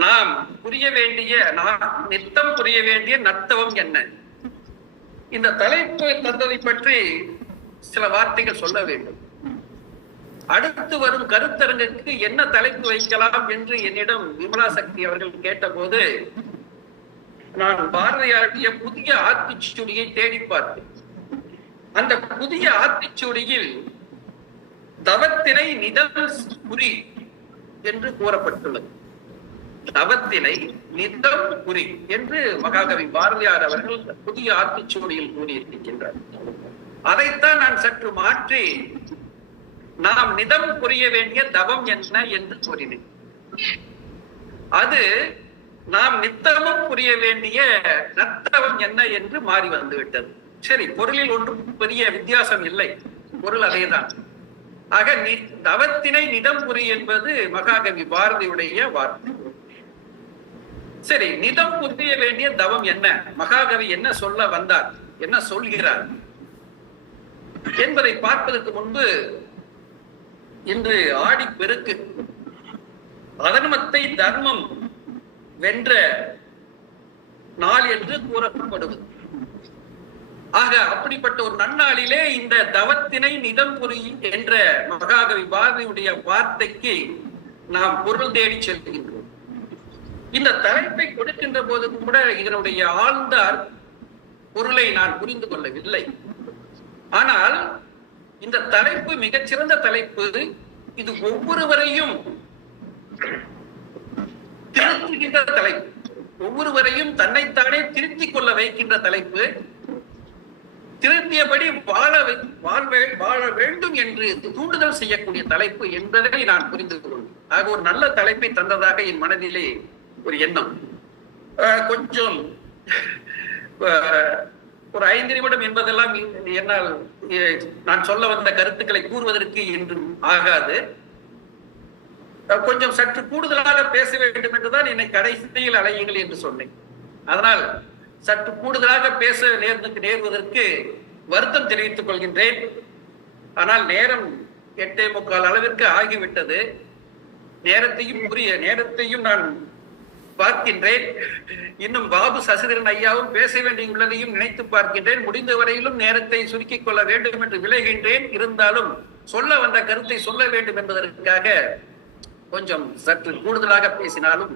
நாம் நித்தம் புரிய வேண்டிய நத்தவம் என்ன? இந்த தலைப்பு தந்ததை பற்றி சில வார்த்தைகள் சொல்ல வேண்டும். அடுத்து வரும் கருத்தரங்குக்கு என்ன தலைப்பு வைக்கலாம் என்று என்னிடம் விமலா சக்தி அவர்கள் கேட்டபோது நான் பாரதியாருடைய புதிய ஆத்திச்சூடியை தேடி பார்த்தேன். அந்த புதிய ஆத்திச்சூடியில் தவத்தினை நிதம் புரி என்று கூறப்பட்டுள்ளது. தவத்தினை நிதம் புரி என்று மகாகவி பாரதியார் அவர்கள் புதிய ஆத்திச்சூடியில் கூறியிருக்கின்றார். அதைத்தான் நான் சற்று மாற்றி நாம் நிதம் புரிய வேண்டிய தவம் என்ன என்று கூறினேன். அது நாம் நித்தமும் புரிய வேண்டிய நத்தவம் என்ன என்று மாறி வந்துவிட்டது. சரி, பொருளில் ஒன்றும் பெரிய வித்தியாசம் இல்லை, பொருள் அதேதான். ஆக தவத்தினை நிதம் புரி என்பது மகாகவி பாரதியுடைய வார்த்தை. சரி, நிதம் புரிய வேண்டிய தவம் என்ன, மகாகவி என்ன சொல்ல வந்தார், என்ன சொல்கிறார் என்பதை பார்ப்பதற்கு முன்பு இன்று ஆடி பெருக்கு அதர்மத்தை தர்மம் வென்ற நாள் என்று கூறப்படுவது. ஆக அப்படிப்பட்ட ஒரு நன்னாளிலே இந்த தவத்தினை நிதம் புரி என்ற மகாகவி பாரதியுடைய வார்த்தைக்கு நாம் பொருள் தேடி செல்கின்றோம். இந்த தலைப்பை கொடுக்கின்ற போது கூட இதனுடைய ஆழ்ந்த பொருளை நான் புரிந்து கொள்ளவில்லை. ஆனால் இந்த தலைப்பு மிகச்சிறந்த தலைப்பு. இது ஒவ்வொருவரையும் திருத்துகின்ற தலைப்பு, ஒவ்வொருவரையும் தன்னைத்தானே திருத்திக் கொள்ள வைக்கின்ற தலைப்பு, திருத்தியபடி வாழ வேண்டும் என்று தூண்டுதல் செய்யக்கூடிய தலைப்பு என்பதை நான் புரிந்து கொள்வேன். ஆக ஒரு நல்ல தலைப்பை தந்ததாக என் மனதிலே ஒரு எண்ணம். கொஞ்சம் ஒரு 5 நிமிடம் என்பதெல்லாம் என்னால் நான் சொல்ல வந்த கருத்துக்களை கூறுவதற்கு என்றும் ஆகாது. கொஞ்சம் சற்று கூடுதலாக பேச வேண்டும் என்றுதான் என்னை கடைசியில் அலையுங்கள் என்று சொன்னேன். அதனால் சற்று கூடுதலாக பேச நேர்வதற்கு வருத்தம் தெரிவித்துக் கொள்கின்றேன். ஆனால் நேரம் 8:45 அளவிற்கு ஆகிவிட்டது. நேரத்தையும் நான் பார்க்கின்றேன். இன்னும் பாபு சசிதரன் ஐயாவும் பேச வேண்டியுள்ளதையும் நினைத்து பார்க்கின்றேன். முடிந்த வரையிலும் நேரத்தை சுருக்கிக் கொள்ள வேண்டும் என்று விளைகின்றேன். இருந்தாலும் சொல்ல வந்த கருத்தை சொல்ல வேண்டும் என்பதற்காக கொஞ்சம் சற்று கூடுதலாக பேசினாலும்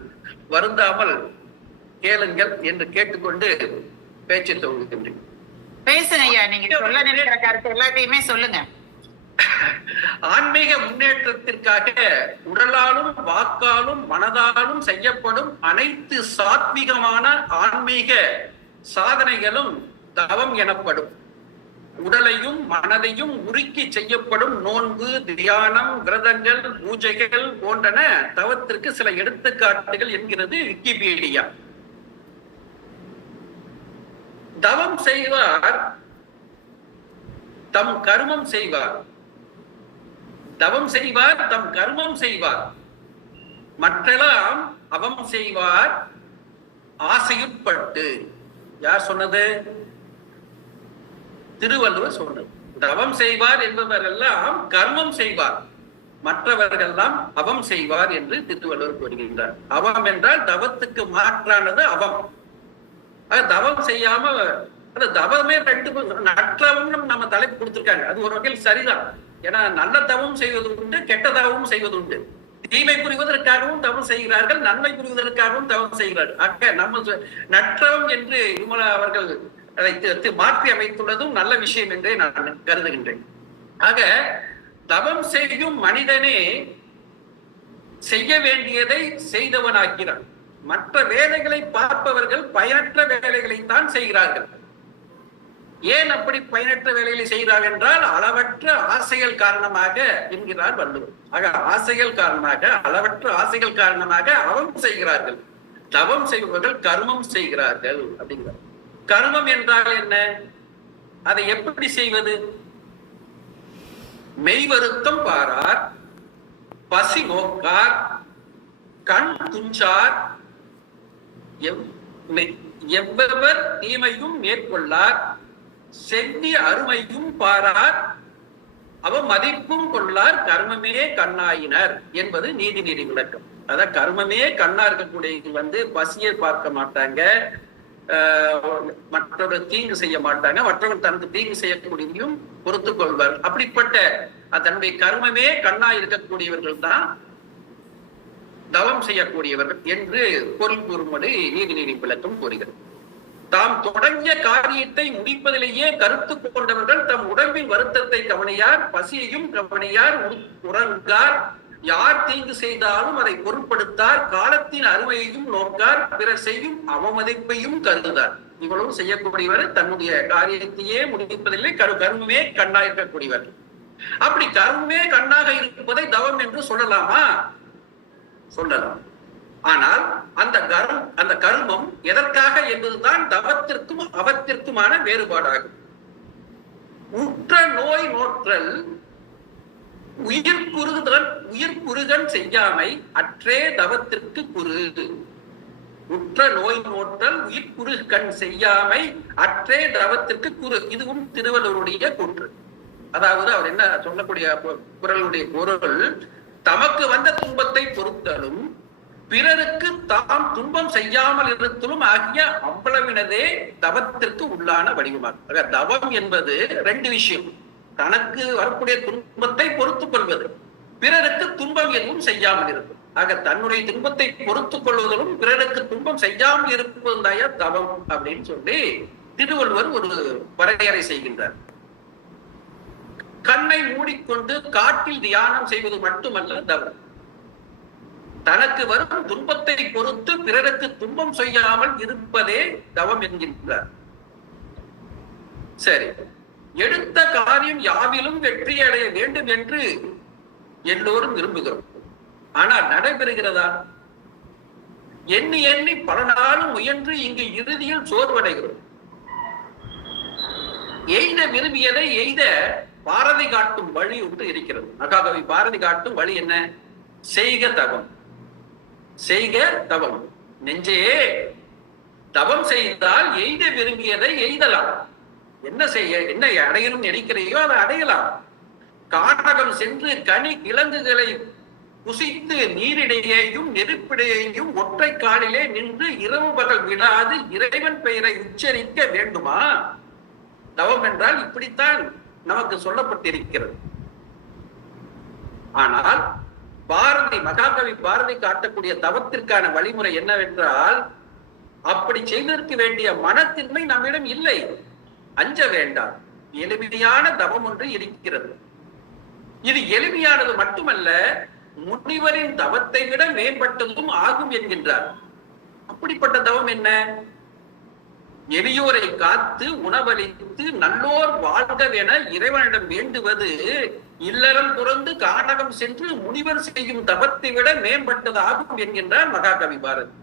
வருந்தாமல் கேளுங்கள் என்று கேட்டுக்கொண்டு பேச்சை துவங்குகின்றேன். பேசுங்க ஐயா, நீங்க சொல்ல நினைக்கிற கருத்து எல்லாத்தையுமே சொல்லுங்க. ஆன்மீக முன்னேற்றத்திற்காக உடலாலும் வாக்காலும் மனதாலும் செய்யப்படும் அனைத்து சாத்விகமான ஆன்மீக சாதனைகளும் தவம் எனப்படும். உடலையும் மனதையும் உருக்கி செய்யப்படும் நோன்பு, தியானம், விரதங்கள், பூஜைகள் போன்றன தவத்திற்கு சில எடுத்துக்காட்டுகள் என்கிறது விக்கிபீடியா. தவம் செய்வார் தம் கர்மம் செய்வார், தவம் செய்வார் தம் கர்மம் செய்வார், மற்றெல்லாம் அவம் செய்வார் ஆசையுட்பட்டு. யார் சொன்னது? திருவள்ளுவர் சொன்னது. தவம் செய்வார் என்பவரெல்லாம் கர்மம் செய்வார், மற்றவர்கள்லாம் அவம் செய்வார் என்று திருவள்ளுவர் கூறுகின்றார். அவம் என்றால் தவத்துக்கு மாற்றானது அவம். தவம் செய்யாம தவமே 2 நற்றவம் நம்ம தலைப்பு கொடுத்திருக்காங்க. அது ஒரு வகையில் சரிதான். ஏன்னா நல்ல தவம் செய்வது உண்டு, கெட்ட தவமும் செய்வது உண்டு. தீமை புரிவதற்காகவும் தவம் செய்கிறார்கள், நன்மை புரிவதற்காகவும் தவம் செய்கிறார்கள். அக்க நம்ம நற்றவம் என்று விமலா அவர்கள் அதை மாற்றி அமைத்துள்ளதும் நல்ல விஷயம் என்றே நான் கருதுகின்றேன். ஆக தவம் செய்யும் மனிதனே செய்ய வேண்டியதை செய்தவனாக்கிறான். மற்ற வேலைகளை பார்ப்பவர்கள் பயனற்ற வேலைகளை தான் செய்கிறார்கள். ஏன் அப்படி பயனற்ற வேலைகளை செய்கிறார்கள் என்றால் அளவற்ற ஆசைகள் காரணமாக என்கிறார் வள்ளுவர். ஆக ஆசைகள் காரணமாக, அளவற்ற ஆசைகள் காரணமாக அவம் செய்கிறார்கள். தவம் செய்பவர்கள் கர்மம் செய்கிறார்கள் அப்படிங்கிறார். கர்மம் என்றால் என்ன? அதை எப்படி செய்வது? மெய் வருத்தம் பாரார், பசி நோக்கார், கண் துஞ்சார், எவ்வவர் தீமையும் மேற்கொள்ளார், செவ்வி அருமையும் பாரார், அவ மதிப்பும் கொள்ளார், கர்மமே கண்ணாயினர் என்பது நீதிநெறி விளக்கம். அதான் கர்மமே கண்ணா இருக்கக்கூடிய பசியை பார்க்க மாட்டாங்க, மற்றவர்கள் தீங்கு செய்ய மாட்டாங்க, மற்றவர்கள் தனக்கு தீங்கு செய்யக்கூடியதையும் பொறுத்து கொள்வார். அப்படிப்பட்ட தன்னுடைய கர்மமே கண்ணா இருக்கக்கூடியவர்கள் தான் தவம் செய்யக்கூடியவர்கள் என்று பொருள் கூறும்படி நீதிநெறி விளக்கம் கூறுகிறது. தாம் தொடங்கிய காரியத்தை முடிப்பதிலேயே கருத்து கொண்டவர்கள் தம் உடம்பின் வருத்தத்தை கவனியார், பசியையும் கவனியார், உறங்கார், யார் தீங்கு செய்தாலும் அதை பொருட்படுத்தார், காலத்தின் அருமையையும் நோக்கார், பிறர் செய்யும் அவமதிப்பையும் கருதுதார். இவ்வளவு செய்யக்கூடியவர் தன்னுடைய காரியத்தையே முடிப்பதில்லை, கர்மமே கண்ணா இருக்கக்கூடியவர். அப்படி கர்மமே கண்ணாக இருப்பதை தவம் என்று சொல்லலாமா? சொல்லலாம். ஆனால் அந்த கர்மம் எதற்காக என்பதுதான் தவத்திற்கும் அவத்திற்குமான வேறுபாடாகும். உற்ற நோய் நோற்றல் உயிர் குறுகன் செய்யாமை அற்றே தவத்திற்கு குறு. உற்ற நோய் நோற்றல் உயிர் குறுகன் செய்யாமை அற்றே தவத்திற்கு குறு. இதுவும் திருவள்ளுவருடைய கூற்று. அதாவது அவர் என்ன சொல்லக்கூடிய குறளுடைய பொருள், தமக்கு வந்த துன்பத்தை பொறுத்தலும் பிறருக்கு தாம் துன்பம் செய்யாமல் இருத்தலும் ஆகிய அவ்வளவினதே தவத்திற்கு உள்ளான வடிவமாகும். தவம் என்பது ரெண்டு விஷயம். தனக்கு வரக்கூடிய துன்பத்தை பொறுத்துக் கொள்வது, பிறருக்கு துன்பம் எதுவும் செய்யாமல் இருக்கும். ஆக தன்னுடைய துன்பத்தை பொறுத்துக் கொள்வதிலும் பிறருக்கு துன்பம் செய்யாமல் இருப்பதாய தவம் அப்படின்னு சொல்லி திருவள்ளுவர் ஒரு வரையறை செய்கின்றார். கண்ணை மூடிக்கொண்டு காட்டில் தியானம் செய்வது மட்டுமல்ல தவம். தனக்கு வரும் துன்பத்தை பொறுத்து பிறருக்கு துன்பம் செய்யாமல் இருப்பதே தவம் என்கின்றார். சரி, எடுத்த காரியம் யாவிலும் வெற்றி அடைய வேண்டும் என்று எல்லோரும் விரும்புகிறோம். ஆனால் நடைபெறுகிறதா? எண்ணி எண்ணி பல நாளும் முயன்று இங்கு இறுதியில் சோர்வடைகிறோம். எய்த விரும்பியதை எய்த பாரதி காட்டும் வழி ஒன்று இருக்கிறது. மகாகவி பாரதி காட்டும் வழி என்ன? செய்க தவம், செய்க தவம். நெஞ்சே, தவம் செய்தால் எய்த விரும்பியதை எய்தலாம். என்ன செய்ய, என்ன அடையணும் நினைக்கிறையோ அதை அடையலாம். கானகம் சென்று கனி கிழங்குகளை புசித்து நீரிடையேயும் நெருப்பிடையேயும் ஒற்றை காலிலே நின்று இரவு பகல் விடாது இறைவன் பெயரை உச்சரிக்க வேண்டுமா? தவம் என்றால் இப்படித்தான் நமக்கு சொல்லப்பட்டிருக்கிறது. ஆனால் பாரதி, மகாகவி பாரதி காட்டக்கூடிய தவத்திற்கான வழிமுறை என்னவென்றால், அப்படி செய்திருக்க வேண்டிய மனத்தின்மை நம்மிடம் இல்லை. அஞ்ச வேண்டாம், எளிமையான தவம் ஒன்று இருக்கிறது. இது எளிமையானது மட்டுமல்ல, முனிவரின் தவத்தை விட மேம்பட்டதும் ஆகும் என்கின்றார். அப்படிப்பட்ட தவம் என்ன? எளியோரை காத்து உணவளித்து நல்லோர் வாழ்கவென இறைவனிடம் வேண்டுவது இல்லறம் துறந்து கானகம் சென்று முனிவர் செய்யும் தவத்தை விட மேம்பட்டதாகும் என்கின்றார் மகாகவி பாரதி.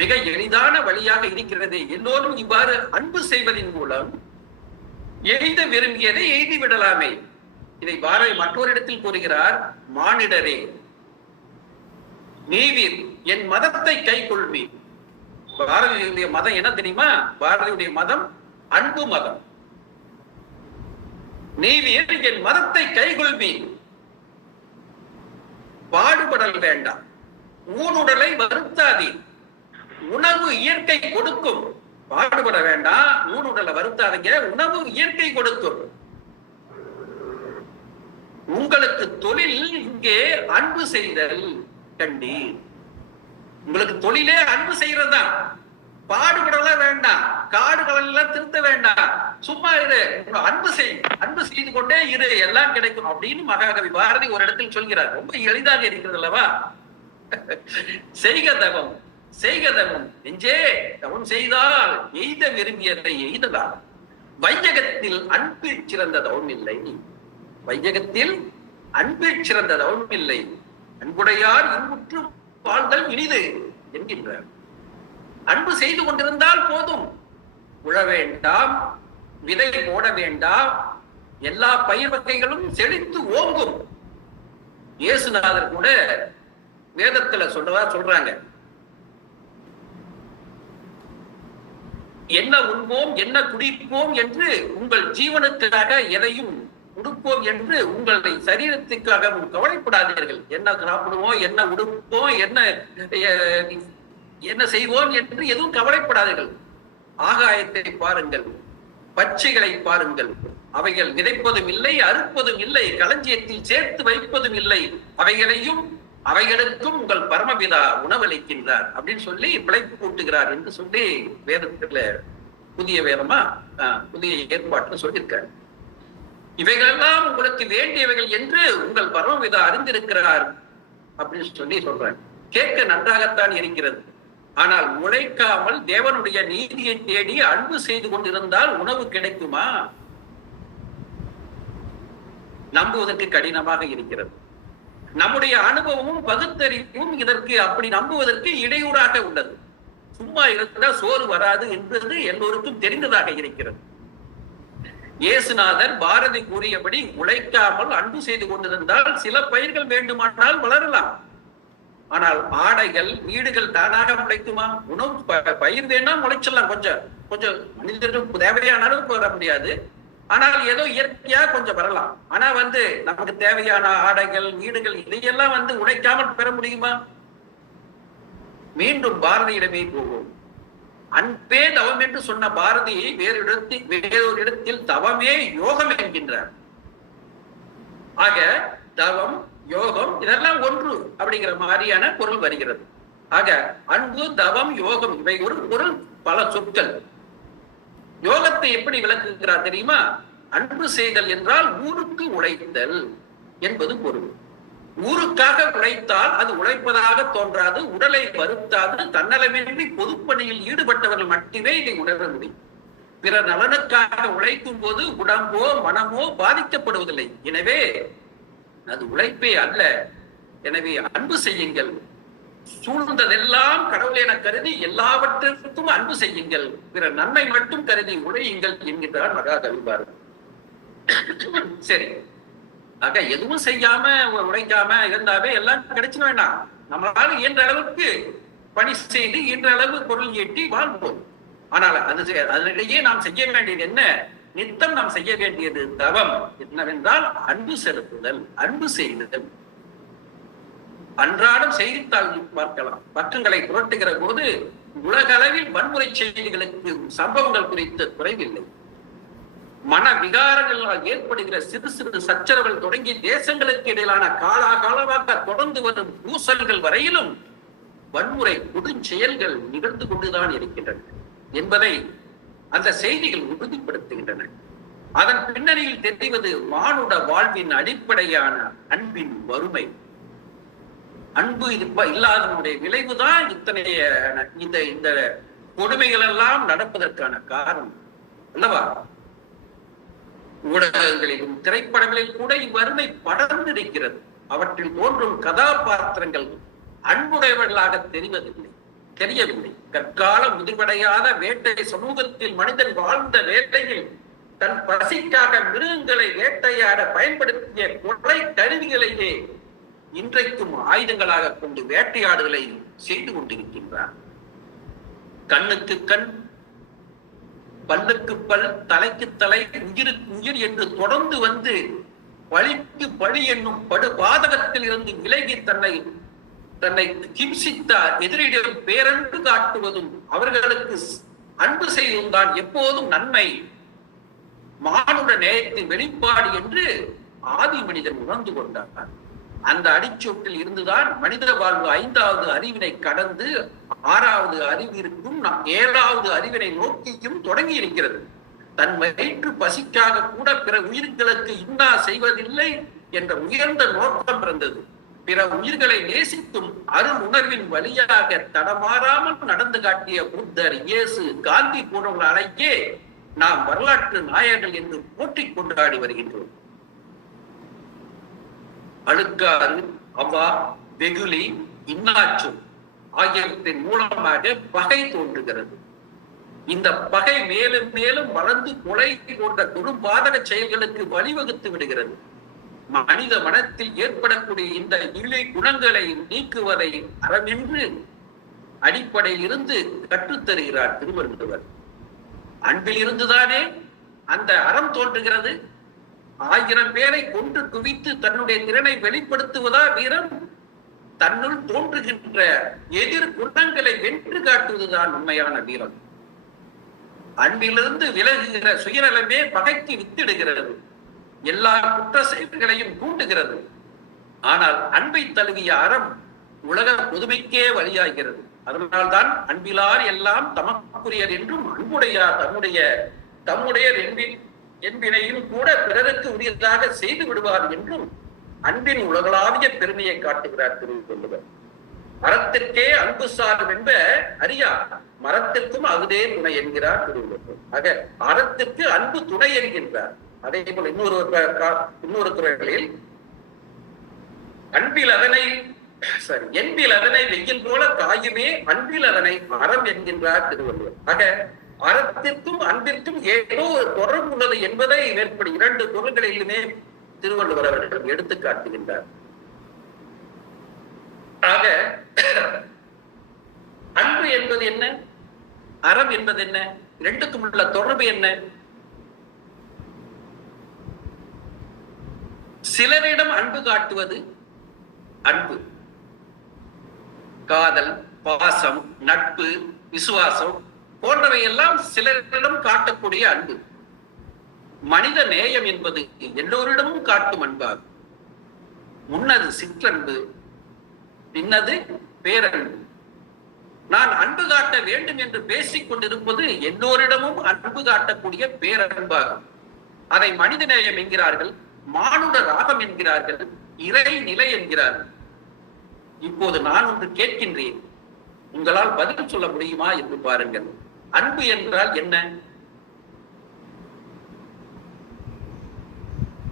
மிக எளிதான வழியாக இருக்கிறது. எல்லோரும் இவ்வாறு அன்பு செய்வதன் மூலம் எய்த விரும்பியதை எய்தி விடலாமே. இதை பாரதி மற்றொரு இடத்தில் கூறுகிறார். மானிடரே, நீவீர் என் மதத்தை கை கொள்வீர். பாரதியுடைய மதம் என்ன தெரியுமா? பாரதியுடைய மதம் அன்பு மதம். நீவீர் என் மதத்தை கைகொள்வீர், பாடுபடல் வேண்டாம், ஊனுடலை வருத்தாதீர், உணவு இயற்கை கொடுக்கும். பாடுபட வேண்டாம், ஊனுடலை வருத்தாதீங்க, உணவு இயற்கை கொடுக்கும். உங்களுக்கு தொழில் இங்கே அன்பு செய்தல் கண்டீர். உங்களுக்கு தொழிலே அன்பு செய்யறதுதான். பாடுபடலாம் வேண்டாம், காடுகள் எல்லாம் திருத்த வேண்டாம், சும்மா இரு, அன்பு செய், அன்பு செய்து கொண்டே இரு, எல்லாம் கிடைக்கும் அப்படின்னு மகாகவி பாரதி ஒரு இடத்தில் சொல்கிறார். ரொம்ப எளிதாக இருக்கிறது அல்லவா? செய்க தவம், செய்க தவம். நெஞ்சே, தவம் செய்தால் எய்த விரும்பியதை எய்தலாம். வையகத்தில் அன்பில் சிறந்த தவம் இல்லை. வையகத்தில் அன்பில் சிறந்த தவம் இல்லை. அன்புடையார் இன்புற்று வாழ்தல் இனிது என்கின்றார். அன்பு செய்து கொண்டிருந்தால் போதும். உழ வேண்டாம், விதை போட வேண்டாம், எல்லா பயிர் வகைகளும் செழித்து ஓங்கும். இயேசுநாதர் கூட வேதத்துல சொல்றாங்க, என்ன உண்போம் என்ன குடிப்போம் என்று உங்கள் ஜீவனுக்காக எதையும் உடுப்போம் என்று உங்களை சரீரத்துக்காக கவலைப்படாதீர்கள். என்ன சாப்பிடுவோம், என்ன உடுப்போம், என்ன செய்வோம் என்று எதுவும் கவலைப்படாதீர்கள். ஆகாயத்தை பாருங்கள், பச்சைகளை பாருங்கள், அவைகள் விதைப்பதும் இல்லை, அறுப்பதும் இல்லை, களஞ்சியத்தில் சேர்த்து வைப்பதும் இல்லை, அவைகளுக்கும் உங்கள் பரமபிதா உணவளிக்கின்றார் அப்படின்னு சொல்லி பிழைப்பு கூட்டுகிறார் என்று சொல்லி வேதத்துல புதிய ஏற்பாட்டுல சொல்லியிருக்காரு. இவைகளெல்லாம் உங்களுக்கு வேண்டியவைகள் என்று உங்கள் பரமபிதா அறிந்திருக்கிறார் அப்படின்னு சொல்லி சொல்றாங்க. கேட்க நன்றாகத்தான் இருக்கிறது. ஆனால் உழைக்காமல் தேவனுடைய நீதியை தேடி அன்பு செய்து கொண்டிருந்தால் உணவு கிடைக்குமா? நம்புவதற்கு கடினமாக இருக்கிறது. நம்முடைய அனுபவமும் பகுத்தறிவும் இதற்கு அப்படி நம்புவதற்கு இடையூறாக உள்ளது. சும்மா இருந்தால் சோறு வராது என்பது எல்லோருக்கும் தெரிந்ததாக இருக்கிறது. இயேசுநாதர் பாரதி கூறியபடி உழைக்காமல் அன்பு செய்து கொண்டிருந்தால் சில பயிர்கள் வேண்டுமானால் வளரலாம். ஆனால் ஆடைகள், வீடுகள் தானாக முளைக்குமா? உணவு பயிர் வேணா முளைச்சிடலாம், கொஞ்சம் மனிதர்களுக்கு தேவையான அளவுக்கு வர முடியாது. ஆனால் ஏதோ இயற்கையா கொஞ்சம் வரலாம். ஆனா நமக்கு தேவையான ஆடைகள், வீடுகள் இதையெல்லாம் உழைக்காமல் பெற முடியுமா? மீண்டும் பாரதியிடமே போவோம். அன்பே தவம் என்று சொன்ன பாரதி வேறொரு இடத்தில் தவமே யோகம் என்கின்றார். ஆக தவம், யோகம் இதெல்லாம் ஒன்று அப்படிங்கிற மாதிரியான பொருள் வருகிறது. ஆக அன்பு, தவம், யோகம் இவை ஒரு பொருள், பல சொற்கள். யோகத்தை எப்படி விளக்குகிறார் தெரியுமா? அன்பு செய்தல் என்றால் ஊருக்கு உழைத்தல் என்பது பொருள். ஊருக்காக உழைத்தால் அது உழைப்பதாக தோன்றாது, உடலை வருத்தாது. தன்னலமின்றி பொதுப்பணியில் ஈடுபட்டவர்கள் மட்டுமே இதை உணர முடியும். பிற நலனுக்காக உழைக்கும் போது உடம்போ மனமோ பாதிக்கப்படுவதில்லை. எனவே அது உழைப்பே அல்ல. எனவே அன்பு செய்யுங்கள். சூழ்ந்ததெல்லாம் கடவுள் என கருதி எல்லாவற்றிற்கும் அன்பு செய்யுங்கள். பிற நன்மை மட்டும் கருதி உழையுங்கள் என்கின்றார் மகாகவி பாரதி. சரி, ஆக எதுவும் செய்யாம உழைக்காம இருந்தாவே எல்லாம் கிடைச்சிட வேண்டாம். நம்மளால இயன்ற அளவுக்கு பணி செய்து இயன்ற அளவு பொருள் ஈட்டி வாழ்வோம். ஆனால் அதனிடையே நாம் செய்ய வேண்டியது என்ன? நித்தம் நாம் செய்ய வேண்டியது தவம் என்னவென்றால் அன்பு செலுத்துதல், அன்பு செய்துதல். அன்றாடம் செய்தித்தாள் பார்க்கலாம். பக்கங்களை புரட்டுகிற போது உலக அளவில் வன்முறை செய்திகளுக்கு சம்பவங்கள் குறித்து குறைவில்லை. மன விகாரங்களால் ஏற்படுகிற சிறு சிறு சச்சரவுகள் தொடங்கி தேசங்களுக்கு இடையிலான காலாகாலமாக தொடர்ந்து வரும் பூசல்கள் வரையிலும் வன்முறை கொடுஞ்செயல்கள் நிகழ்ந்து கொண்டுதான் இருக்கின்றன என்பதை அந்த செய்திகள் உறுதிப்படுத்துகின்றன. அதன் பின்னணியில் தெரிவது மானுட வாழ்வின் அடிப்படையான அன்பின் வறுமை. அன்பு இல்லாதனுடைய விளைவுதான் இத்தனைய இந்த கொடுமைகள் எல்லாம் நடப்பதற்கான காரணம் அல்லவா? ஊடகங்களிலும் திரைப்படங்களில் கூட இவ்வறுமை படர்ந்திருக்கிறது. அவற்றில் தோன்றும் கதாபாத்திரங்கள் அன்புடையவர்களாக தெரியவில்லை. கற்கால முதிர்வடையாத வேட்டை சமூகத்தில் மனிதன் வாழ்ந்த வேட்டையில் தன் பசிக்காக மிருகங்களை வேட்டையாட பயன்படுத்திய கொலை கருவிகளையே இன்றைக்கும் ஆயுதங்களாக கொண்டு வேட்டையாடுகளை செய்து கொண்டிருக்கின்றார். கண்ணுக்கு கண், பல்லுக்கு பல், தலைக்கு தலை, உயிருக்கு உயிர் என்று தொடர்ந்து பழிக்கு பழி என்னும் படு பாதகத்தில் இருந்து விலகி தன்னை ஹிம்சித்த எதிரிடம் பேரன்பு காட்டுவதும் அவர்களுக்கு அன்பு செய்வதும் தான் எப்போதும் நன்மை, மானுட நேயத்தின் வெளிப்பாடு என்று ஆதி மனிதன் உணர்ந்து கொண்டார். அந்த அடிச்சொட்டில் இருந்துதான் மனித வாழ்வு 5வது அறிவினை கடந்து 6வது அறிவிற்கும் 7வது அறிவினை நோக்கியும் தொடங்கி இருக்கிறது. தன் வயிற்று பசிக்காக கூட பிற உயிர்களுக்கு இன்னா செய்வதில்லை என்ற உயர்ந்த நோக்கம் பிறந்தது. பிற உயிர்களை நேசிக்கும் அருள் உணர்வின் வழியாக தடமாறாமல் நடந்து காட்டிய புத்தர், இயேசு, காந்தி போன்றவர்களையே நாம் வரலாற்று நாயகர்கள் என்று போற்றிக் கொண்டாடி வருகின்றோம். அழுக்காறு, அவா, வெகுளி, இன்னாச்சு ஆகியவற்றின் மூலமாக பகை தோன்றுகிறது. இந்த பகை மேலும் மேலும் வளர்ந்து கொலை போன்ற குறும்பாதக செயல்களுக்கு வழிவகுத்து விடுகிறது. மனித மனத்தில் ஏற்படக்கூடிய இந்த இழை குணங்களை நீக்குவதை அறமென்று அடிப்படையில் இருந்து கற்றுத்தருகிறார் திருவள்ளுவர். அன்பில் இருந்துதானே அந்த அறம் தோன்றுகிறது. 1000 பேரை கொன்று குவித்து தன்னுடைய திறனை வெளிப்படுத்துவதா வீரம்? தன்னுள் தோன்றுகின்ற எதிர் குணங்களை வென்று காட்டுவதுதான் உண்மையான வீரம். அன்பிலிருந்து விலகுகிற சுயநலமே பகைக்கு வித்திடுகிறது, எல்லா குற்ற செயல்களையும் தூண்டுகிறது. ஆனால் அன்பை தழுவிய அறம் உலக புதுமைக்கே வழியாகிறது. அதனால்தான் அன்பிலார் எல்லாம் தமக்குரியர் என்றும், அன்புடையார் தம்முடையர் என்பினையும் கூட பிறருக்கு உரியதாக செய்து விடுவார் என்றும் அன்பின் உலகளாவிய பெருமையை காட்டுகிறார் திருவள்ளுவர். அறத்திற்கே அன்பு சாரும் என்ப அறியா, மரத்திற்கும் அகுதே துணை என்கிறார் திருவள்ளுவர். ஆக அறத்திற்கு அன்பு துணை என்கின்றார். அதே போல இன்னொரு குறளில் என்பில் அதனை வெயில் போல காயுமே, அன்பில் அதனை அறம் என்கின்றார் திருவள்ளுவர். ஆக அறத்திற்கும் அன்பிற்கும் ஏதோ ஒரு தொடர்பு உள்ளது என்பதை மேற்படி 2 பொருள்களிலுமே திருவள்ளுவர் அவர்கள் எடுத்து காட்டுகின்றார். ஆக அன்பு என்பது என்ன, அறம் என்பது என்ன, 2க்கும் உள்ள தொடர்பு என்ன? சிலரிடம் அன்பு காட்டுவது அன்பு, காதல், பாசம், நட்பு, விசுவாசம் போன்றவை எல்லாம் சிலரிடம் காட்டக்கூடிய அன்பு. மனித நேயம் என்பது எல்லோரிடமும் காட்டும் அன்பாகும். முன்னது சிற்றன்பு, பின்னது பேரன்பு. நான் அன்பு காட்ட வேண்டும் என்று பேசிக் கொண்டிருப்பது எல்லோரிடமும் அன்பு காட்டக்கூடிய பேரன்பாகும். அதை மனித நேயம் என்கிறார்கள், மானுட ராகம் என்கிறார்கள், இறை நிலை என்கிறார்கள். இப்போது நான் ஒன்று கேட்கின்றேன், உங்களால் பதில் சொல்ல முடியுமா என்று பாருங்கள். அன்பு என்றால் என்ன?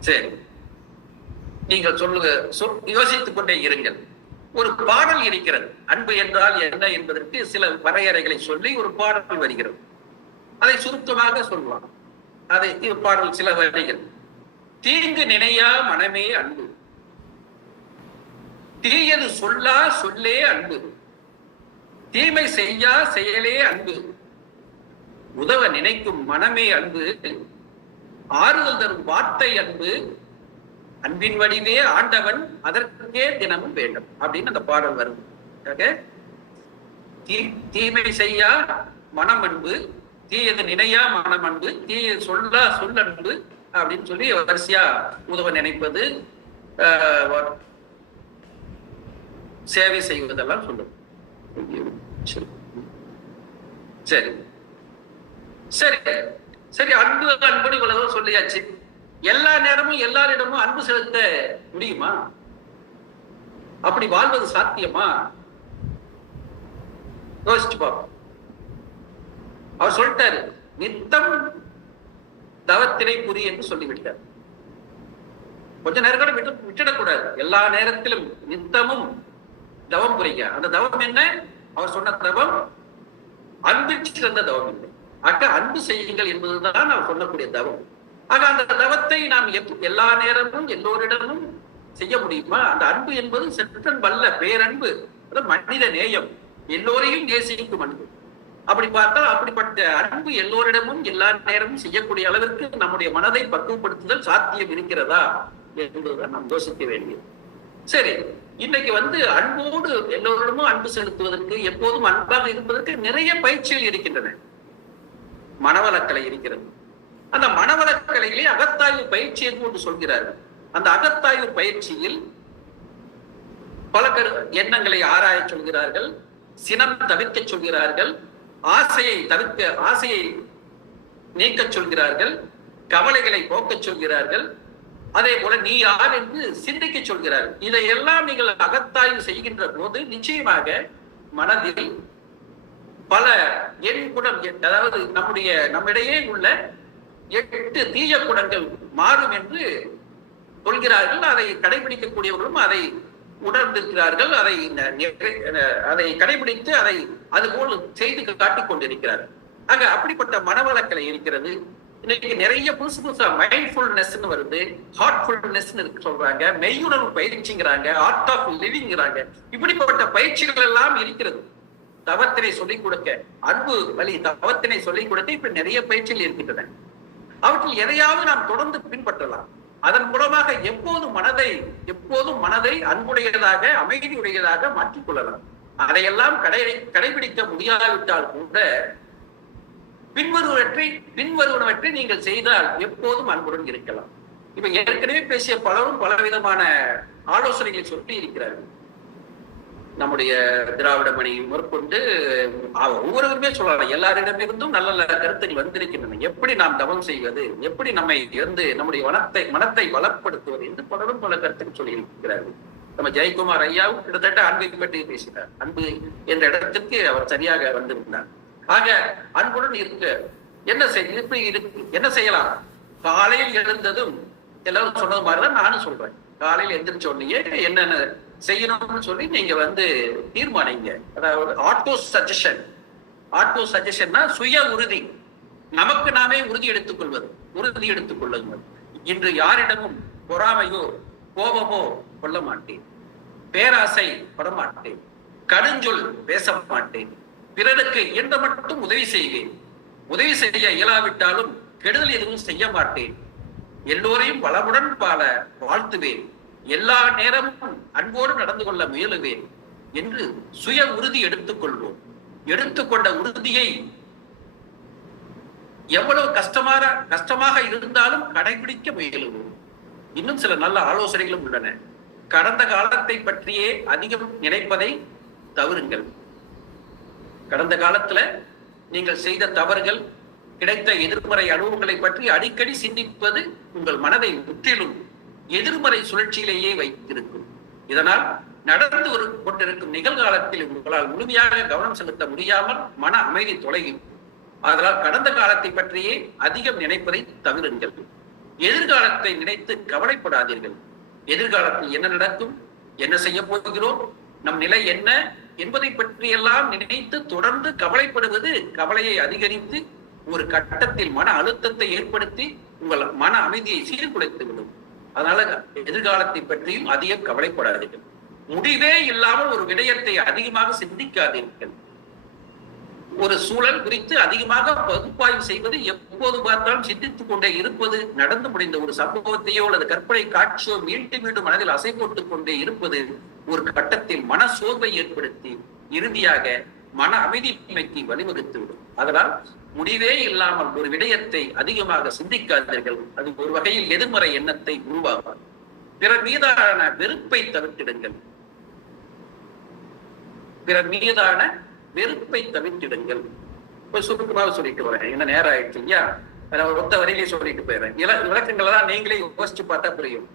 சரி, நீங்கள் சொல்லுங்க, யோசித்துக் கொண்டே இருங்கள். ஒரு பாடல் இருக்கிறது, அன்பு என்றால் என்ன என்பதற்கு சில வரையறைகளை சொல்லி ஒரு பாடல் வருகிறது. அதை சுருக்கமாக சொல்லலாம். அதை பாடல் சில வரிகள்: தீங்கு நினையா மனமே அன்பு, தீயது சொல்லா சொல்லே அன்பு, தீமை செய்யா செயலே அன்பு, உதவ நினைக்கும் மனமே அன்பு, ஆறுதல் தரும் வார்த்தை அன்பு, அன்பின் வடிவே ஆண்டவன் அதற்கே தினமும் வேண்டும் அப்படின்னு அந்த பாடல் வருது. தீமை செய்யா மனம் அன்பு, தீயது நினையா மனம் அன்பு, தீயது சொல்லா சொல்லன்பு அப்படின்னு சொல்லி வரிசையா உதவ நினைப்பது, சேவை செய்வதெல்லாம் சொல்லும். சரி சரி சரி, அன்பு அன்புன்னு இவ்வளவு சொல்லியாச்சு. எல்லா நேரமும் எல்லாரிடமும் அன்பு செலுத்த முடியுமா? அப்படி வாழ்வது சாத்தியமா? யோசிச்சு பார்ப்போம். அவர் சொல்லிட்டாரு, நித்தம் தவத்தினை புரி என்று சொல்லிவிட்டார். கொஞ்ச நேரம் கூட விட்டுடக்கூடாது. எல்லா நேரத்திலும் நித்தமும் தவம் புரிங்க. அந்த தவம் என்ன? அவர் சொன்ன தவம் அன்பிற்கு சிறந்த தவம் இல்லை. ஆக அன்பு செய்யுங்கள் என்பதுதான் அவர் சொல்லக்கூடிய தவம். ஆக அந்த தவத்தை நாம் எல்லா நேரமும் எல்லோரிடமும் செய்ய முடியுமா? அந்த அன்பு என்பது சற்றன் வல்ல பேரன்பு, மனித நேயம், எல்லோரையும் நேசிக்கும் அன்பு. அப்படி பார்த்தால் அப்படிப்பட்ட அன்பு எல்லோரிடமும் எல்லா நேரமும் செய்யக்கூடிய அளவிற்கு நம்முடைய மனதை பக்குவப்படுத்துதல் சாத்தியம் இருக்கிறதா என்பதுதான் நாம் யோசிக்க வேண்டியது. சரி, இன்னைக்கு அன்போடு எல்லோரிடமும் அன்பு செலுத்துவதற்கு, எப்போதும் அன்பாக இருப்பதற்கு நிறைய பயிற்சிகள் இருக்கின்றன. மனவளக்கலை இருக்கிறது. அந்த மனவளக்கலையிலே அகத்தாய்வு பயிற்சி என்று சொல்கிறார்கள். அந்த அகத்தாய்வு பயிற்சியில் பல எண்ணங்களை ஆராய சொல்கிறார்கள், சினம் தவிர்க்க சொல்கிறார்கள், ஆசையை நீக்க சொல்கிறார்கள், கவலைகளை போக்க சொல்கிறார்கள், அதே போல நீ யார் என்று சிந்திக்க சொல்கிறார்கள். இதையெல்லாம் நீங்கள் அகத்தாய்வு செய்கின்ற போது நிச்சயமாக மனதில் பல எண் குணம், அதாவது நம்மிடையே உள்ள 8 தீய குணங்கள் மாறும் என்று சொல்கிறார்கள். அதை கடைபிடிக்கக்கூடியவர்களும் அதை உணர்ந்திருக்கிறார்கள். அதை கடைபிடித்து அதை அதுபோல் செய்து காட்டிக் கொண்டிருக்கிறார்கள். ஆக அப்படிப்பட்ட மனவளக்கலை இருக்கிறது. இன்னைக்கு நிறைய புதுசா மைண்ட்ஃபுல்னஸ் வருது, ஹார்ட்ஃபுல்னஸ் சொல்றாங்க, மெய்யுணர்வு பயிற்சிங்கிறாங்க, ஆர்ட் ஆஃப் லிவிங்கிறாங்க. இப்படிப்பட்ட பயிற்சிகள் எல்லாம் இருக்கிறது. தவத்தினை சொல்லிக் கொடுக்க, அன்பு வழி தவத்தினை சொல்லிக் கொடுக்க இப்ப நிறைய பயிற்சிகள் இருக்கின்றன. அவற்றில் எதையாவது நாம் தொடர்ந்து பின்பற்றலாம். அதன் மூலமாக எப்போதும் மனதை அன்புடையதாக அமைதியுடையதாக மாற்றிக் கொள்ளலாம். அதையெல்லாம் கடைபிடிக்க முடியாவிட்டால் கூட பின்வருவனவற்றை நீங்கள் செய்தால் எப்போதும் அன்புடன் இருக்கலாம். இப்ப ஏற்கனவே பேசிய பலரும் பலவிதமான ஆலோசனைகளை சொல்லி இருக்கிறார்கள். நம்முடைய திராவிட மணி முதற்கொண்டு ஒவ்வொருவருமே சொல்லலாம். எல்லாரிடமிருந்தும் நல்ல நல்ல கருத்துக்கள் வந்திருக்கின்றன. எப்படி நாம் தவம் செய்வது, எப்படி நம்மை நம்முடைய மனத்தை வளப்படுத்துவது என்று பலரும் பல கருத்துக்கள் சொல்லி இருக்கிறார்கள். நம்ம ஜெயக்குமார் ஐயாவும் கிட்டத்தட்ட அன்பை பற்றி பேசினார். அன்பு என்ற இடத்திற்கு அவர் சரியாக வந்திருந்தார். ஆக அன்புடன் இருக்க என்ன செய்யலாம்? காலையில் எழுந்ததும் எல்லாரும் சொன்னது மாதிரிதான் நானும் சொல்றேன். காலையில் எந்திரிச்ச உடனே என்னென்ன செய்யணும்னு சொல்லி நீங்க தீர்மானிங்க. அதாவது ஆட்டோ சஜஷன்னா சுய உறுதி. நமக்கு நாமே உறுதி எடுத்துக் கொள்ளுங்கள். இன்று யாரிடமும் பொறாமையோ கோபமோ கொள்ள மாட்டேன், பேராசை படமாட்டேன், கடுஞ்சொல் பேச மாட்டேன், பிறருக்கு இயன்ற மட்டும் உதவி செய்வேன், உதவி செய்ய இயலாவிட்டாலும் கெடுதல் எதுவும் செய்ய மாட்டேன், எல்லோரையும் வளமுடன் வாழ வாழ்த்துவேன், எல்லா நேரமும் அன்போடு நடந்து கொள்ள முயலுவேன் என்று சுய உறுதி எடுத்துக்கொள்வோம். எடுத்துக்கொண்ட உறுதியை எவ்வளவு கஷ்டமாக இருந்தாலும் கடைபிடிக்க முயலுவோம். இன்னும் சில நல்ல ஆலோசனைகளும் உள்ளன. கடந்த காலத்தை பற்றியே அதிகம் நினைப்பதை தவிருங்கள். கடந்த காலத்துல நீங்கள் செய்த தவறுகள், கிடைத்த எதிர்மறை அனுபவங்களை பற்றி அடிக்கடி சிந்திப்பது உங்கள் மனதை முற்றிலும் எதிர்மறை சுழற்சியிலேயே வைத்திருக்கும். இதனால் நடந்து கொண்டிருக்கும் நிகழ்காலத்தில் உங்களால் முழுமையாக கவனம் செலுத்த முடியாமல் மன அமைதி தொலையும். அதனால் கடந்த காலத்தை பற்றியே அதிகம் நினைப்பதை தவிருங்கள். எதிர்காலத்தை நினைத்து கவலைப்படாதீர்கள். எதிர்காலத்தில் என்ன நடக்கும், என்ன செய்ய போகிறோம், நம் நிலை என்ன என்பதை பற்றியெல்லாம் நினைத்து தொடர்ந்து கவலைப்படுவது கவலையை அதிகரித்து ஒரு கட்டத்தில் மன அழுத்தத்தை ஏற்படுத்தி உங்கள் மன அமைதியை சீர்குலைத்து விடும். அதனால எதிர்காலத்தை பற்றியும் அதிகம் கவலைப்படாதீர்கள். முடிவே இல்லாமல் ஒரு விடயத்தை அதிகமாக சிந்திக்காதீர்கள். ஒரு சூழல் குறித்து அதிகமாக பகுப்பாய்வு செய்வது, எப்போது பார்த்தாலும் சிந்தித்துக் கொண்டே இருப்பது, நடந்து முடிந்த ஒரு சம்பவத்தையோ அல்லது கற்பனை காட்சியோ மீண்டும் மீண்டும் மனதில் அசை போட்டுக் கொண்டே இருப்பது ஒரு கட்டத்தில் மன சோர்வை ஏற்படுத்தி இறுதியாக மன அமைதியின்மைக்கு வழிவகுத்துவிடும். அதனால் முடிவே இல்லாமல் ஒரு விடயத்தை அதிகமாக சிந்திக்காதீர்கள். அது ஒரு வகையில் எதிர்மறை எண்ணத்தை உருவாகும். பிறர் மீதான வெறுப்பை தவிர்த்திடுங்கள். சுருக்கமாக சொல்லிட்டு வரேன், என்ன நேரம் ஆயிடுச்சு இல்லையா? ஒத்த வரையிலே சொல்லிட்டு போயிடுறேன். விளக்கங்கள் தான் நீங்களே யோசிச்சு பார்த்தா புரியும்.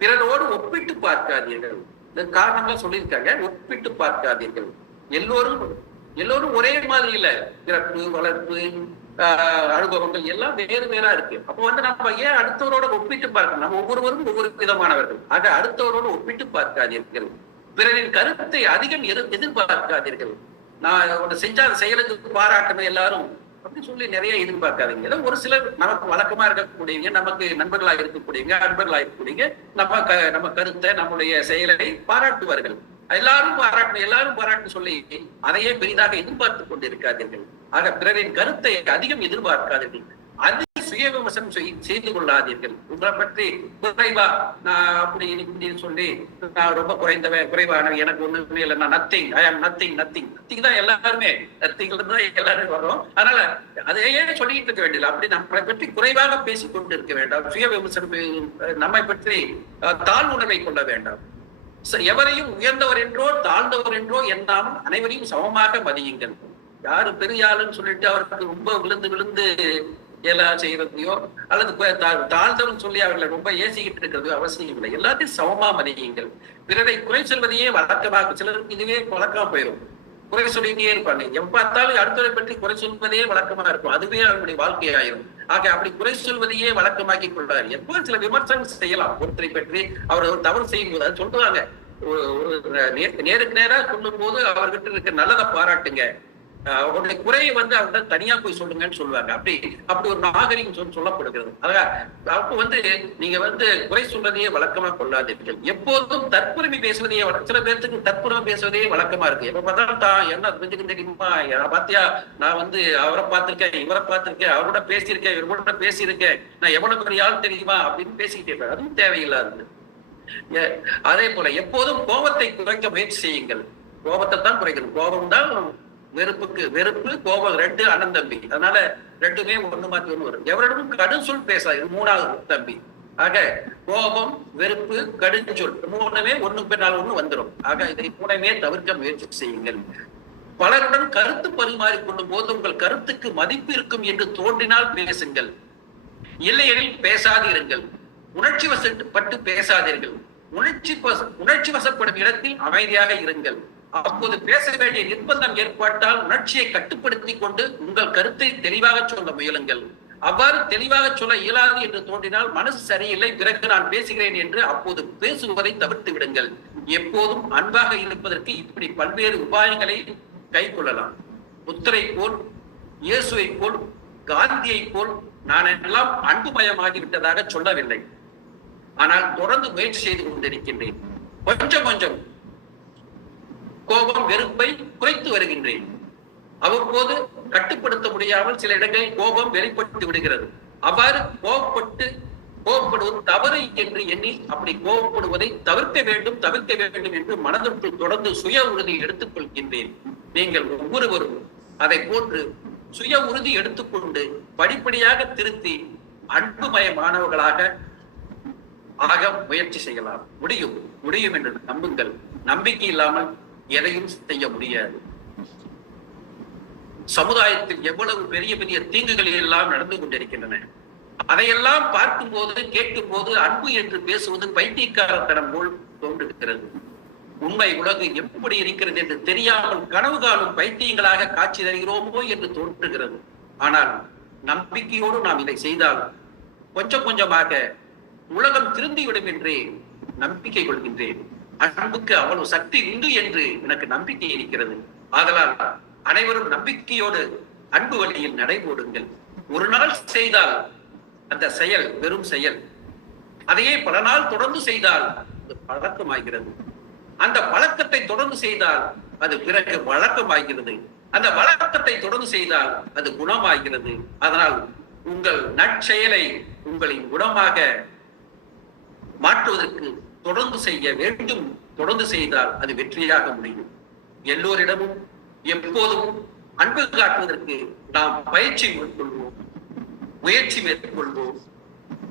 பிறரோடு ஒப்பிட்டு பார்க்காதீர்கள். காரணம்லாம் சொல்லியிருக்காங்க. ஒப்பிட்டு பார்க்காதீர்கள். எல்லோரும் ஒரே மாதிரி இல்ல. பிறப்பு, வளர்ப்பு, அனுபவங்கள் எல்லாம் வேறு வேறா இருக்கு. அப்போ நம்ம ஏன் அடுத்தவரோட ஒப்பிட்டு பார்க்கணும்? நம்ம ஒவ்வொருவரும் ஒவ்வொரு விதமானவர்கள். ஆக அடுத்தவரோடு ஒப்பிட்டு பார்க்காதீர்கள். பிறரின் கருத்தை அதிகம் எதிர்பார்க்காதீர்கள். நான் ஒன்று செஞ்சா அந்த செயலுக்கு பாராட்டணும் எல்லாரும் அப்படி சொல்லி நிறைய எதிர்பார்க்காதீங்க. ஏதோ ஒரு சிலர் நமக்கு வழக்கமா இருக்கக்கூடியவங்க, நமக்கு நண்பர்களாக இருக்கக்கூடியவங்க, அன்பர்களாக இருக்கக்கூடியவங்க நம்ம கருத்தை, நம்முடைய செயலை பாராட்டுவார்கள். எல்லாரும் பாராட்டு சொல்லி அதையே பெரிதாக எதிர்பார்த்து கொண்டிருக்காதீர்கள். ஆக பிறரின் கருத்தை அதிகம் எதிர்பார்க்காதீர்கள். அது சுய விமர்சனம் செய்து கொள்ளாதீர்கள். உங்களை பற்றி குறைவா நான் அப்படி சொல்லி நான் ரொம்ப குறைவான, எனக்கு ஒண்ணுமே இல்லை, நான் நத்திங், ஐ ஆம் நத்திங் தான் எல்லாருமே எல்லாரும் வரும். அதனால அதையே சொல்லிட்டு இருக்க வேண்டியது. அப்படி நம்மளை பற்றி குறைவாக பேசிக் கொண்டு இருக்க வேண்டாம். சுய விமர்சனம், நம்மை பற்றி தாழ்வுணர்வை கொள்ள வேண்டாம். எவரையும் உயர்ந்தவர் என்றோ தாழ்ந்தவர் என்றோ எண்ணாமல் அனைவரையும் சமமாக மதியுங்கள். யாரு பெரிய ஆளுன்னு சொல்லிட்டு அவருக்கு ரொம்ப விழுந்து எல்லாம் செய்யறதையோ அல்லது தாழ்ந்தவன் சொல்லி அவர்களை ரொம்ப ஏசிக்கிட்டு இருக்கிறதோ அவசியம் இல்லை. எல்லாத்தையும் சமமா மதியுங்கள். பிறரை குறை சொல்வதையே வழக்கமாக, சிலருக்கு இதுவே வழக்கமா போயிடும். குறை சொல்லிட்டே இருப்பாங்க. பார்த்தாலும் அடுத்தவரை பற்றி குறை சொல்வதே வழக்கமா இருக்கும். அதுவே அவருடைய வாழ்க்கையாயிரும். ஆக அப்படி குறை சொல்வதையே வழக்கமாக்கி கொள்றாரு. எப்போ சில விமர்சனம் செய்யலாம். ஒருத்தரை பற்றி அவர் ஒரு தவறு செய்யும் போது அது சொல்றாங்க. நேருக்கு நேரா சொல்லும் போது அவர்கிட்ட இருக்க நல்லதை பாராட்டுங்க. அவருடைய குறையை வந்து அவர்கிட்ட தனியா போய் சொல்லுங்கன்னு சொல்லுவாங்க. அப்படி ஒரு நாகரிகம் சொல்லப்படுகிறது. அப்ப நீங்க குறை சொல்றதையே வழக்கமா கொள்ளாதீர்கள். எப்போதும் தற்புரிமை பேசுவதையே சில பேருக்கு தற்புரிமை பேசுவதே வழக்கமா இருக்கு. எப்ப பார்த்தாலும் தான் என்ன செஞ்சுக்கிட்டு தெரியுமா, பாத்தியா நான் அவரை பார்த்திருக்கேன், இவரை பார்த்திருக்கேன், அவரோட பேசியிருக்கேன், இவரோட பேசியிருக்கேன், நான் எவ்வளவு பெரிய ஆள் தெரியுமா அப்படின்னு பேசிக்கிட்டே இருப்பேன். அதுவும் தேவையில்லாதது. அதே போல எப்போதும் கோபத்தை குறைக்க முயற்சி செய்யுங்கள். கோபத்தை தான் குறைக்கணும். கோபம் தான் வெறுப்பு, கோபம் ரெண்டு அண்ணன் தம்பி. அதனால ரெண்டுமே ஒண்ணு மாத்தி ஒண்ணு வரும். எவரிடமும் கடும் சொல் பேசாது. இது மூணாவது தம்பி. ஆக கோபம், வெறுப்பு, கடுஞ்சொல் மூணுமே ஒண்ணு பின்னால் ஒண்ணு வந்துடும். ஆக இதை மூணுமே தவிர்க்க முயற்சி செய்யுங்கள். பலருடன் கருத்து பரிமாறிக் கொள்ளும் போது உங்கள் கருத்துக்கு மதிப்பு இருக்கும் என்று தோன்றினால் பேசுங்கள். இல்லையெனில் பேசாதீர்கள். உணர்ச்சி வசப்பட்டு பேசாதீர்கள். உணர்ச்சி வசப்படும் இடத்தில் அமைதியாக இருங்கள். அப்போது பேச வேண்டிய நிர்பந்தம் ஏற்பட்டால் உணர்ச்சியை கட்டுப்படுத்திக் கொண்டு உங்கள் கருத்தை தெளிவாக சொல்ல முயலுங்கள். அவ்வாறு தெளிவாக சொல்ல இயலாது என்று தோன்றினால் மனசு சரியில்லை, பிறகு நான் பேசுகிறேன் என்று அப்போது பேசுவதை தவிர்த்து விடுங்கள். எப்போதும் அன்பாக இருப்பதற்கு இப்படி பல்வேறு உபாயங்களை கை கொள்ளலாம். புத்தரை போல், இயேசுவை போல், காந்தியை போல் நான் எல்லாம் அன்புமயமாகிவிட்டதாக சொல்லவில்லை. ஆனால் தொடர்ந்து முயற்சி செய்து கொண்டிருக்கின்றேன். கொஞ்சம் கொஞ்சம் கோபம், வெறுப்பை குறைத்து வருகின்றேன். அவ்வப்போது கட்டுப்படுத்த முடியாமல் சில இடங்களில் கோபம் வெளிப்பட்டு விடுகிறது. அவ்வாறு கோபப்படுவது தவறு என்று எண்ணி அப்படி கோபப்படுவதை தவிர்க்க வேண்டும் என்று மனதிற்குள் தொடர்ந்து சுய உறுதி எடுத்துக் கொள்கின்றேன். நீங்கள் ஒவ்வொருவரும் அதை போன்று சுய உறுதி எடுத்துக்கொண்டு படிப்படியாக திருத்தி அன்புமயமானவர்களாக ஆக முயற்சி செய்யலாம். முடியும் என்று நம்புங்கள். நம்பிக்கை இல்லாமல் எதையும் செய்ய முடியாது. சமுதாயத்தில் எவ்வளவு பெரிய பெரிய தீங்குகள் எல்லாம் நடந்து கொண்டிருக்கின்றன. அதையெல்லாம் பார்க்கும் போது, கேட்கும் போது அன்பு என்று பேசுவது பைத்தியக்காரத்தனம் போல் தோன்றுகிறது. உண்மை உலகு எப்படி இருக்கிறது என்று தெரியாமல் கனவு காணும் பைத்தியங்களாக காட்சி தருகிறோமோ என்று தோன்றுகிறது. ஆனால் நம்பிக்கையோடு நாம் இதை செய்தால் கொஞ்சம் கொஞ்சமாக உலகம் திருந்திவிடும் என்றே நம்பிக்கை கொள்கின்றேன். அன்புக்கு அவ்வளவு சக்தி உண்டு என்று எனக்கு நம்பிக்கை இருக்கிறது. ஆதலால் அனைவரும் நம்பிக்கையோடு அன்பு வழியில் நடைபோடுங்கள். ஒரு நாள் செய்தால் அந்த செயல் வெறும் செயல். அதையே பல நாள் தொடர்ந்து செய்தால் அது பழக்கமாகிறது. அந்த பழக்கத்தை தொடர்ந்து செய்தால் அது பிறகு வழக்கமாகிறது. அந்த வழக்கத்தை தொடர்ந்து செய்தால் அது குணமாகிறது. அதனால் உங்கள் நற்செயலை உங்களின் குணமாக மாற்றுவதற்கு தொடர்ந்து செய்ய வேண்டும். தொடர்ந்து செய்தால் அது வெற்றியாக முடியும். எல்லோரிடமும் எப்போதும் அன்பு காட்டுவதற்கு நாம் பயிற்சி மேற்கொள்வோம், முயற்சி மேற்கொள்வோம்.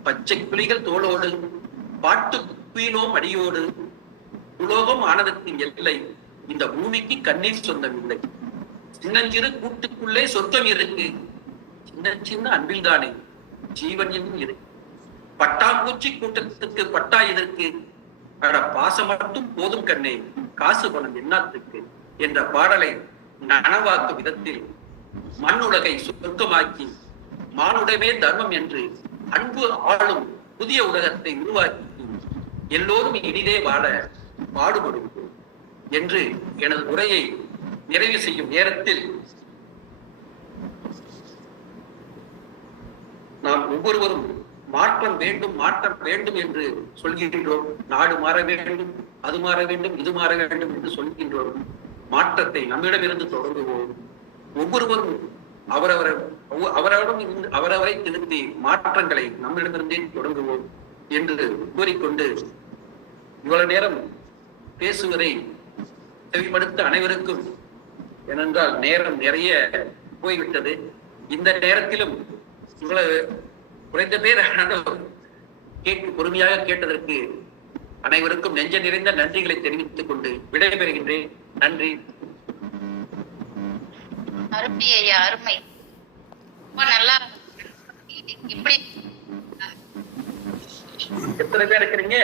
பச்சை புலிகள் தோளோடு, பாட்டு குயிலோம் அடியோடு, உலோகம் ஆனதத்தின் எல்லை இந்த பூமிக்கு கண்ணீர் சொந்தம் இல்லை. சின்னஞ்சிறு கூட்டுக்குள்ளே சொர்க்கம் இருக்கு. சின்ன சின்ன அன்பில்தானே ஜீவன் என்னும் இருக்கு. பட்டாம்பூச்சி கூட்டத்துக்கு பட்டா எதற்கு? பாசம் மட்டும் போதும் கண்ணே, காசு பணம் என்னாத்துக்கு என்ற பாடலை நனவாக்கும் விதத்தில் மண்ணுலகை சொர்க்கமாக்கி மானுடமே தர்மம் என்று அன்பு ஆளும் புதிய உலகத்தை உருவாக்கி எல்லோரும் இனிதே வாழ பாடுபடுவோம் என்று எனது உரையை நிறைவு செய்யும் நேரத்தில் நாம் ஒவ்வொருவரும் மாற்றம் வேண்டும் என்று சொல்கின்றோம். நாடு மாற வேண்டும், அது மாற வேண்டும், இது மாற வேண்டும் என்று சொல்கின்றோம். மாற்றத்தை நம்மிடமிருந்து தொடங்குவோம். ஒவ்வொருவரும் அவரவரை திருத்தி மாற்றங்களை நம்மிடமிருந்தே தொடங்குவோம் என்று கூறிக்கொண்டு இவ்வளவு நேரம் பேசுவதை செவிமடுத்த அனைவருக்கும், ஏனென்றால் நேரம் நிறைய போய்விட்டது. இந்த நேரத்திலும் இவ்வளவு குறைந்த பேர் பொறுமையாக கேட்டதற்கு அனைவருக்கும் நெஞ்ச நிறைந்த நன்றிகளை தெரிவித்துக் கொண்டு விடைபெறுகின்றேன். நன்றி. அருமை ஐயா, அருமை. ரொம்ப நல்லா. இப்படி எத்தனை பேர் இருக்கிறீங்க?